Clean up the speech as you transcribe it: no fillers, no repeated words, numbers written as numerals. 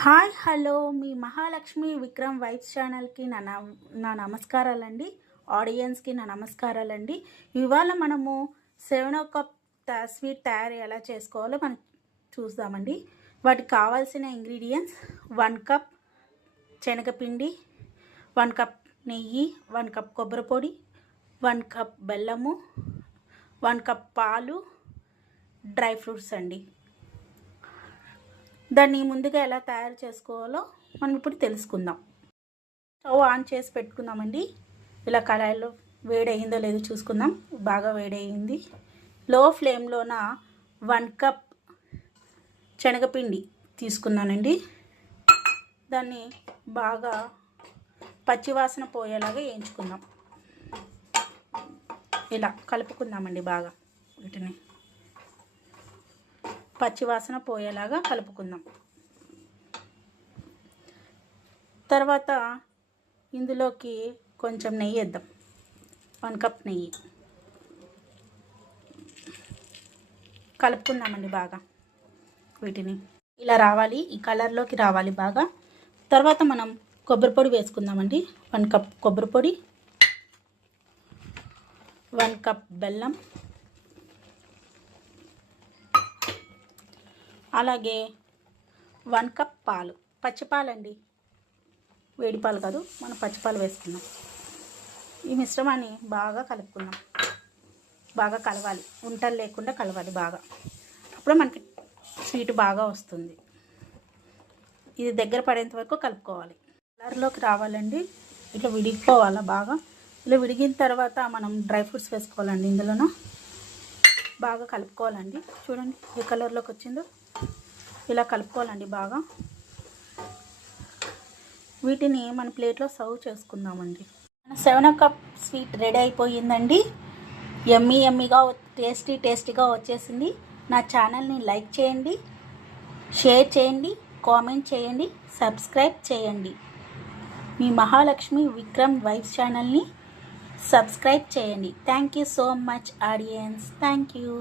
Hi hello మీ Mahalakshmi Vikram vibes ఛానల్కి నా నమస్కారాలండి. ఆడియన్స్కి నా నమస్కారాలండి. ఇవాళ మనము 7 కప్ స్వీట్ తయారు ఎలా చేసుకోవాలో మనం చూద్దామండి. వాటికి కావాల్సిన ఇంగ్రీడియంట్స్ 1 కప్ శనగపిండి, 1 కప్ నెయ్యి, 1 కప్ కొబ్బరి పొడి, 1 కప్ బెల్లము, 1 కప్ పాలు, డ్రై ఫ్రూట్స్ అండి. దాన్ని ముందుగా ఎలా తయారు చేసుకోవాలో మనం ఇప్పుడు తెలుసుకుందాం. స్టవ్ ఆన్ చేసి పెట్టుకుందామండి. ఇలా కడాయిలో వేడయిందో లేదో చూసుకుందాం. బాగా వేడయింది. లో ఫ్లేమ్లోన 1 కప్ శనగపిండి తీసుకున్నానండి. దాన్ని బాగా పచ్చివాసన పోయేలాగా వేయించుకుందాం. ఇలా కలుపుకుందామండి. బాగా వీటిని పచ్చివాసన పోయేలాగా కలుపుకుందాం. తర్వాత ఇందులోకి కొంచెం నెయ్యి వేద్దాం. 1 కప్ నెయ్యి కలుపుకుందామండి. బాగా వీటిని ఇలా రావాలి, ఈ కలర్లోకి రావాలి బాగా. తర్వాత మనం కొబ్బరి పొడి వేసుకుందామండి. 1 కప్ కొబ్బరి పొడి, 1 కప్ బెల్లం, అలాగే 1 కప్ పాలు, పచ్చిపాలండి, వేడి పాలు కాదు, మనం పచ్చిపాలు వేసుకున్నాం. ఈ మిశ్రమాన్ని బాగా కలుపుకుందాం. బాగా కలవాలి, ఉంటలు లేకుండా కలవాలి బాగా. అప్పుడు మనకి స్వీట్ బాగా వస్తుంది. ఇది దగ్గర పడేంత వరకు కలుపుకోవాలి. కలర్లోకి రావాలండి. ఇట్లా విడిగిపోవాలా బాగా. ఇలా విడిగిన తర్వాత మనం డ్రై ఫ్రూట్స్ వేసుకోవాలండి. ఇందులోనూ బాగా కలుపుకోవాలండి. చూడండి ఏ కలర్లోకి వచ్చిందో. ఇలా కలుపుకోవాలండి బాగా. వీటిని మన ప్లేట్లో సర్వ్ చేసుకుందామండి. 7 కప్ స్వీట్ రెడీ అయిపోయిందండి. యమ్మీగా టేస్టీగా వచ్చేసింది. నా ఛానల్ని లైక్ చేయండి, షేర్ చేయండి, కామెంట్ చేయండి, సబ్స్క్రైబ్ చేయండి. మీ మహాలక్ష్మి విక్రమ్ వైబ్స్ ఛానల్ని సబ్స్క్రైబ్ చేయండి. Thank you so much audience. Thank you.